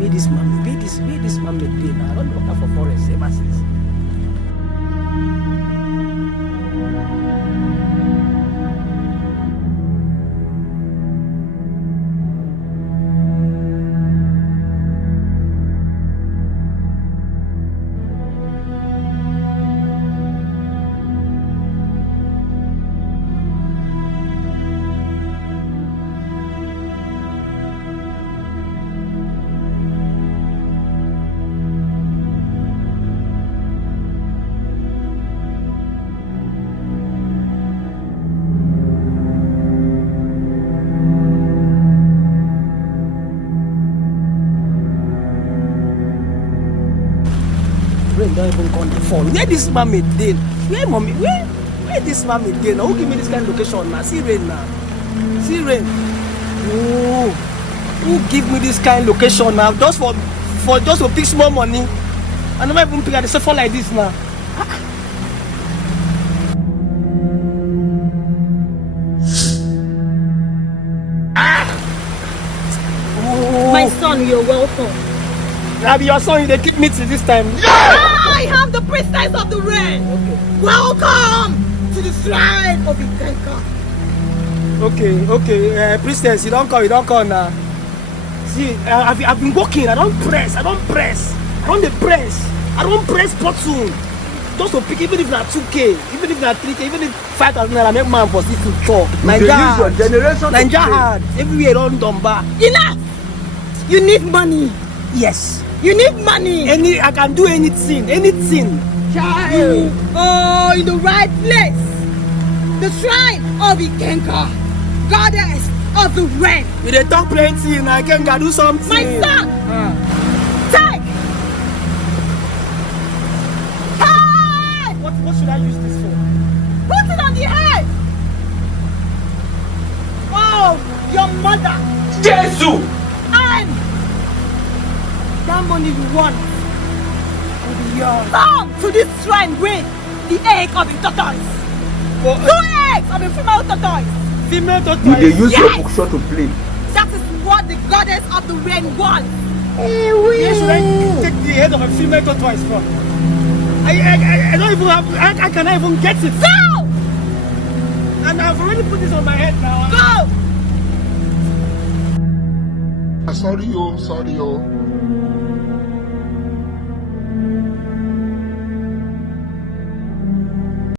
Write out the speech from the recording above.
Where this man made dey now? I don't look for forest ever since. Rain don't even come to fall. Where this man made dey? Where this man made dey? Now who give me this kind of location now? See rain now. See rain. Oh, who give me this kind of location now? Just for pick small money. I never even pick at the suffer like this now. Oh. My son, you're welcome. Now be your son, they keep me till this time. I am the princess of the rain. Okay. Welcome to the shrine of Ikenka. Okay, priestess, you don't come now. See, I've been working. I don't press button. Just to pick, even if not 2K, even if not 3K, even if 5,000 naira, make man for 6 to talk. Naija hard. Everywhere don't dumba. Enough! You need money. Yes. You need money. I can do anything. Child. Oh, in the right place. The shrine of Ikenka, goddess of the rain. You dey talk plenty and I can do something. My son, take. Hey! What should I use this for? Put it on the head. Oh, your mother. Jesus! And that money you want will be yours. Come to this shrine with the egg of a tortoise. 2 eggs of a female tortoise. Female tortoise. You dey use your bookshop to play. That is what the goddess of the rain wants. Where should I take the head of a female tortoise from? I don't even have. I cannot even get it. Go! And I've already put this on my head now. Go! Sorry, oh.